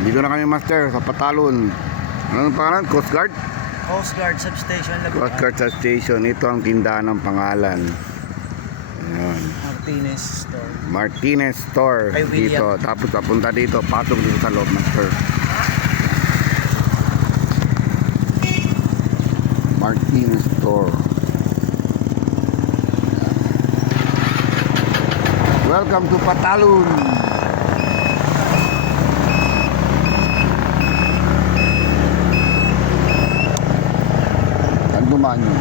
Dito na kami, master, sa Patalon. Anong pangalan? Coast Guard? Coast Guard Substation Laguan. Coast Guard Station. Ito ang tindahan ng pangalan. Ayan. Martinez Store. Martinez Store. Kay William. Dito. Tapos papunta dito. Pasok dito sa loob, master. Martinez Store. Welcome to Patalon. Saan dumaan yun?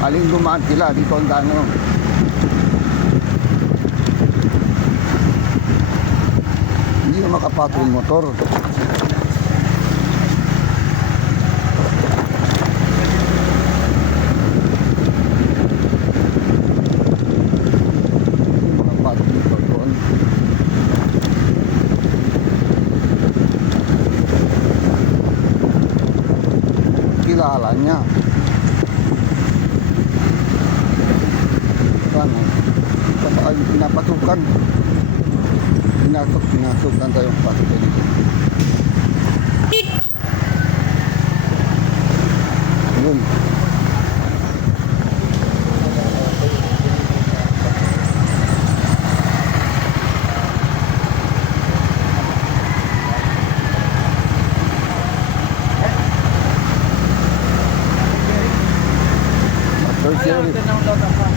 Aling dumaan sila dito ang dano. Hindi na makapatol yung motor. Kilala niya. Sana kapag pinapasukan, pinasukan tayo pasukan dito. Yun. Ayaw, ito na ang lot of fun.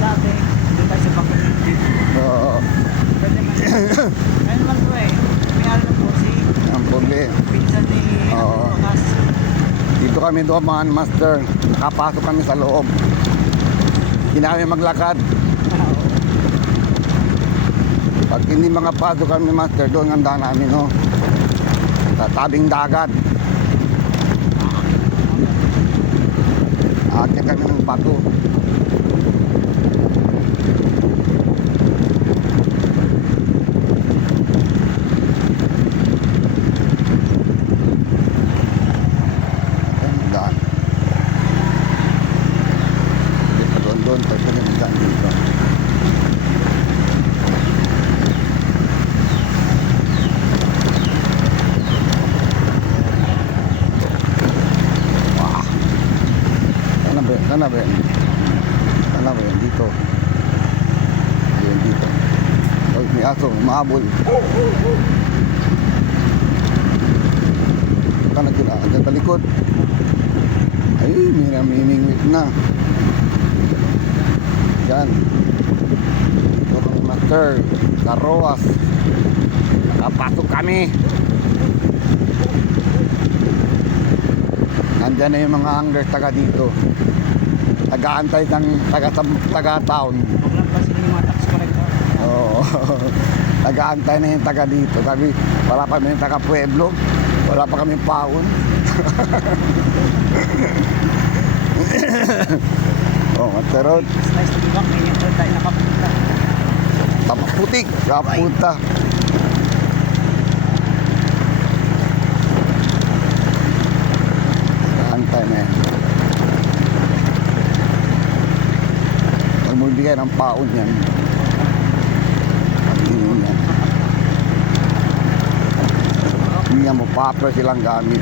Dati, doon tayo sa Bacolod. Oo. Pwede man. Ngayon man po eh. May alam po si Ang puli. pinsan ni Oo. Rojas. Dito kami doon mga master. Nakapasok kami sa loob. Hindi na kami maglakad. Pag hindi makapasok kami master, doon ang daan namin, no? Sa tabing dagat. Aakyat kami ng bato. Ang daan. Dito doon, pwede kami daan dito. Sana ba yan? Sana ba yan? Dito. Ayan dito. Ay, may aso, mahabol. Kana sila, andyan sa likod. Ay, may namimingwit na. Yan. Ito kami master. Sa Roas. Nakapasok kami. Nandyan na yung mga anglers taga dito. Taga-antay ng taga-town. Maglampas sila yung mga tax collector. Oo. Taga-antay na yung taga dito. Sabi, wala pa kami taga Pueblo. Wala pa kami paon. Oh, pero Nice to be back. Ngayon po tayo nakapunta. tapos putik. Kapunta. Taga-antay na yan. Magbibigay ng paon yan. Pag-inom yan. Hindi mo, paper silang gamit.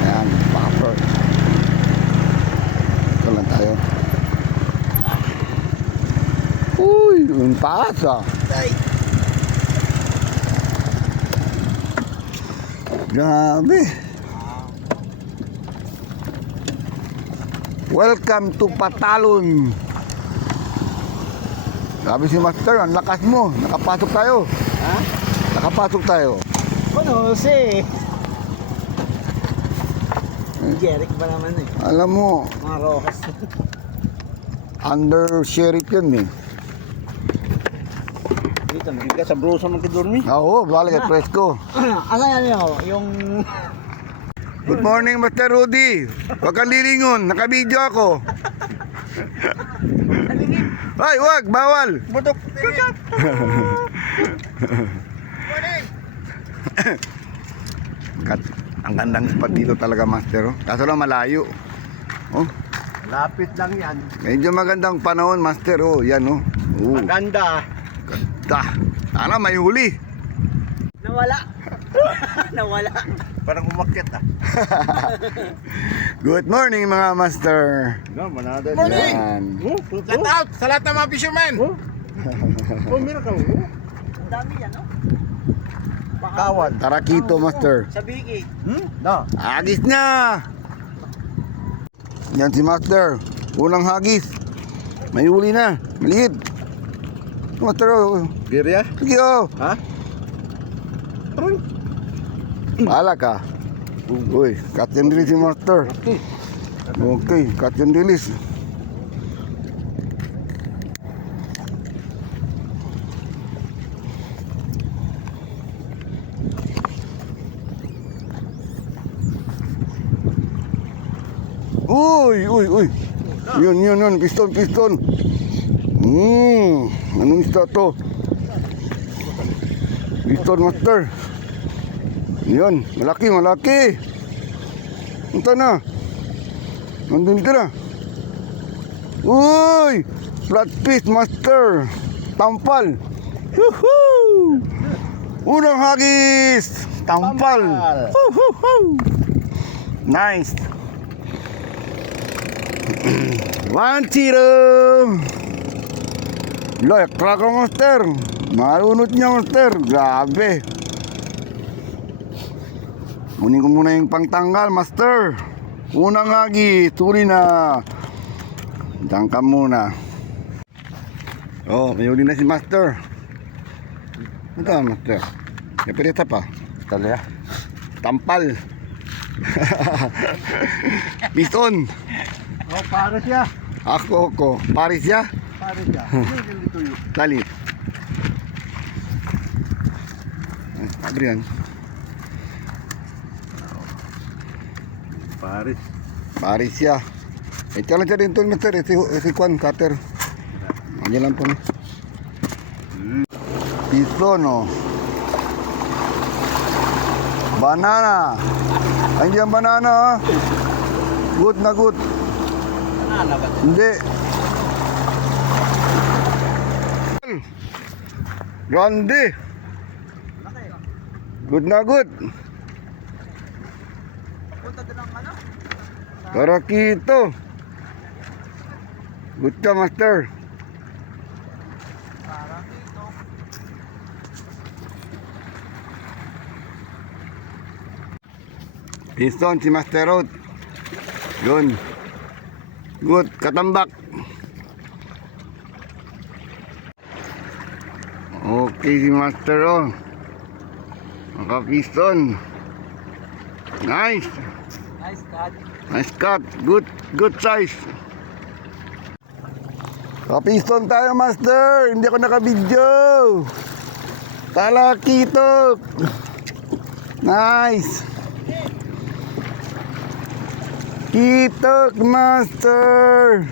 Ayan, paper. Ito lang tayo. Uy, yung taas ah. Grabe. Welcome to Patalon. Sabi si Master, ang lakas mo. Nakapasok tayo. Ha? Nakapasok tayo. Ano si? Jeric ba naman eh? Alam mo, Mga Rojas. under sheriff yun eh. Dito, hindi ka sa brusa magkidurmi. Oo, balik kay Presko. Asan yan yung... Good morning, Master Rudy. Huwag kang lilingon, naka-video ako. Ay, wag, bawal. Butok. Ang gandang spot dito talaga, Master. Oh. Kaso lang malayo. Oh, Lapit lang yan. medyo magandang panahon, Master. Oh, yan oh. Oh. Maganda. Sana may huli. Nawala. Nawala. Parang umakyat ah. Good morning mga master. No, manada. Morning. Yan. Shout out sa lahat ng mga fishermen. Oh, meron ka. Ang dami yan, no? Kawan. Tarakito master. Sa Biki. No. Hagis na. Yan si master. Unang hagis. May huli na. Maliit. Master oh. Birya? Sige oh. Ha? Bahala ka. Uy, cut and release si master. Okay, cut and release. Uy. Yun, piston. Anong isda to? Piston master. Yun, malaki. Punta na. Nandun ka na. Uy! Flatfish master. Tampal. Woohoo! Unang hagis. Tampal. Woohoo! Nice. 1-0. Loy, krako master. Marunot niya master. Grabe. Kunin ko muna yung pangtanggal, master. Unang hagi, tuli na. Diyan ka muna. Oh, may uli na si master. Ito, master. Kapirita pa. Talya. Tampal. Piston. Oh, para siya. Ako. Paris ya? Para siya. Dito yun. Tali. Abri yan. Paris. Paris ya. Jalan cari itu master. Si Kwan cutter. Aja lampu nih. Piston oh. Banana. Andiyan banana. Good na good. Banana ba? Hindi. Grande. Good na good. Punta din ang ano? Tarakito. Good ka master. Parang dito. Piston si Master Road. Yun. Good. Katambak. Okay si Master oh. Naka-piston. Nice. Nice cut. Nice cut. Good size. Naka-piston tayo Master. Hindi ako naka-video. Talakito. Nice. Kitok master.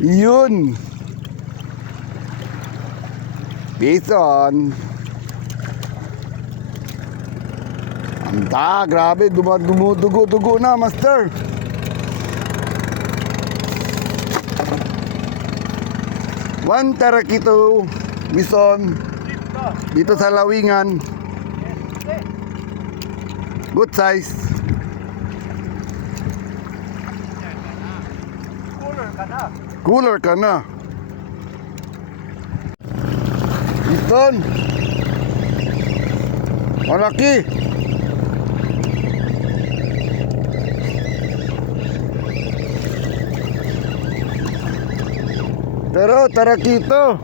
Yun. Bison. Anda, grabe, dumudugo na master. One tarakito bison dito sa Lawingan. Good size. Cooler ka na. Piston. Malaki. Pero tarakito.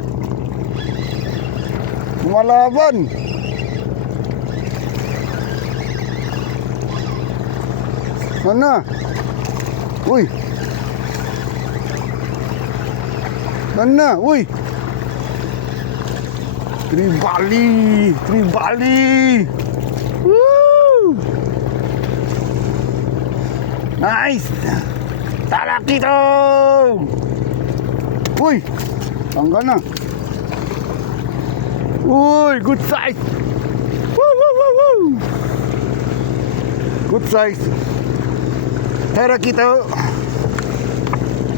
Lumalaban. Mana? Uy. Mana? Uy. Tribali. Woo! Nice. Tarakito. Uy. Tanggal na. Uy, good size. Woo. Good size. Tarakito.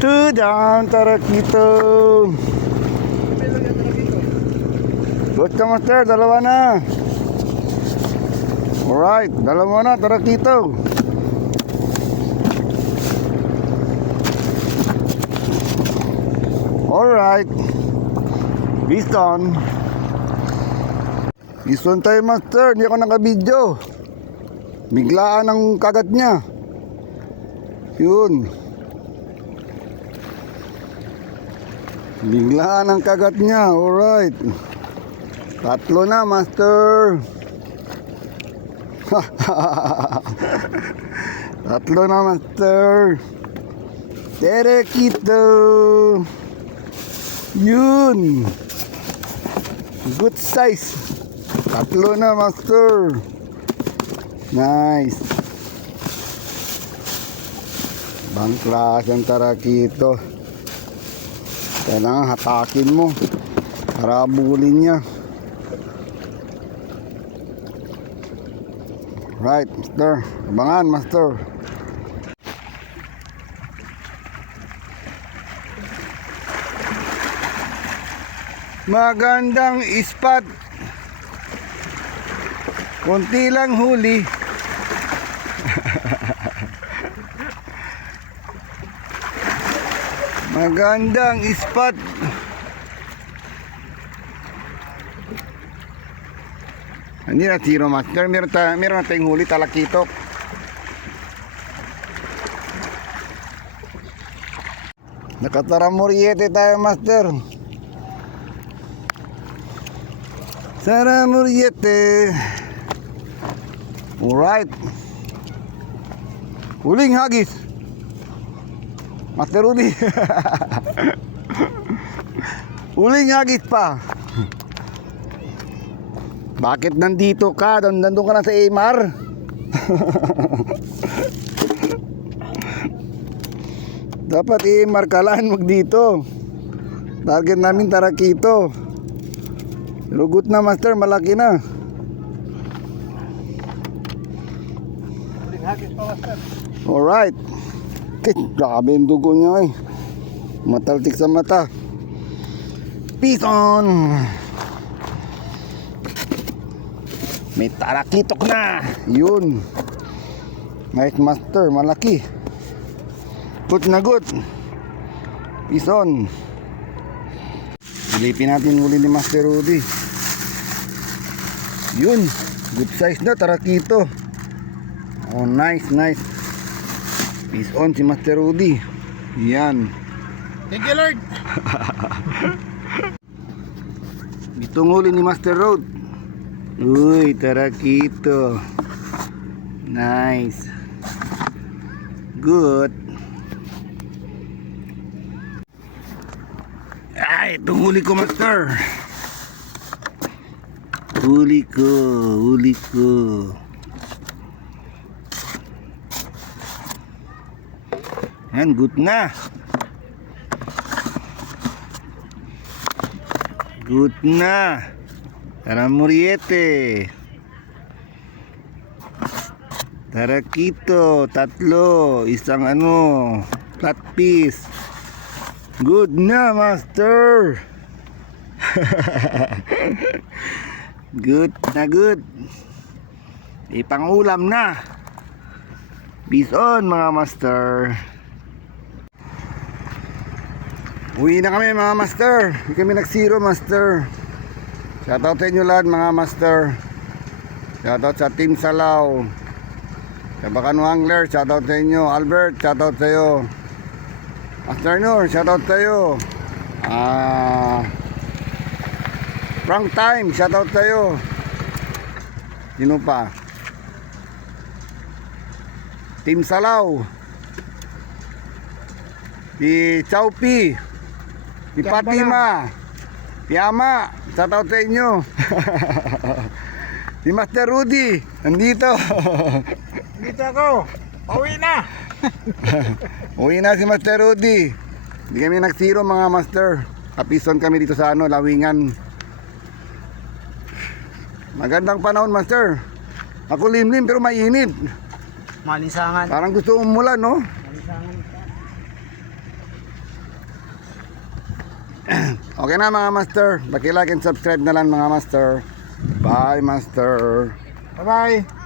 Two down, tarakito. Good ka, master. Dalawa na. Alright, dalawa na. Tara dito. Alright. Piston. Piston tayo, master. Hindi ako nakabidyo. Biglaan ang kagat niya. Yun. Biglaan ang kagat niya. Alright. Tatlo na, master. Tatlo na, master. Terekito. Yun. Good size. Tatlo na, master. Nice. Bang klase ang tarakito. Kailangan hatakin mo para abulin niya. Right, master. Abangan, master. Magandang ispat. Kunti lang huli. Magandang ispat. Hindi na tiro, master. Meron na tayong huli, talakitok. Nakataramuriete tayo, master. Saramuriete. Alright. Huling hagis. Master Rudy. Huling hagis pa. Bakit nandito ka? Nandun ka na sa Amar. Dapat Amar ka lang, wag dito. Target namin tarakito. Lugot na, master, malaki na. Alright. Grabe yung dugo niya eh. Mataltik sa mata. Piston. May tarakitok na. Yun. Nice, master, malaki. Good na good. Piston. Silipin natin uli ni Master Rudy. Yun. Good size na tarakito. Oh, nice, nice. Peace on si Master Rudy. Yan. Thank you, Lord. Itong huli ni Master Road. Uy, tarakito. Nice. Good. Ay, itong huli ko, Master. Huli ko, huli ko. Yan, good na. Good na. Taramuriete. Tarakito, tatlo, isang flat piece. Good na, master. Good na good. Ipangulam na. Peace on, mga master. Uwi na kami, mga master. Hindi kami nag-zero, master. Shoutout sa inyo lahat, mga master. Shoutout sa Team Salaw. Sa Bacano Angler, shoutout sa inyo. Albert, shoutout sa iyo. Master Nur, shoutout sa iyo. Frank Time, shoutout sa iyo. Sino pa? Team Salaw. Si Chowpi. Si Fatima. Si Ama, shoutout sa inyo. Si Master Rudy, nandito. Dito ako. Pauwi na. Uwi na si Master Rudy. Hindi kami nag-zero, mga master. Kapison kami dito sa Lawingan. Magandang panahon, master. Ako limlim pero mainit. Malisangan. Parang gusto umulan, no? Malisangan. Okay na mga master. Paki-like and subscribe na lang mga master. Bye master. Bye-bye.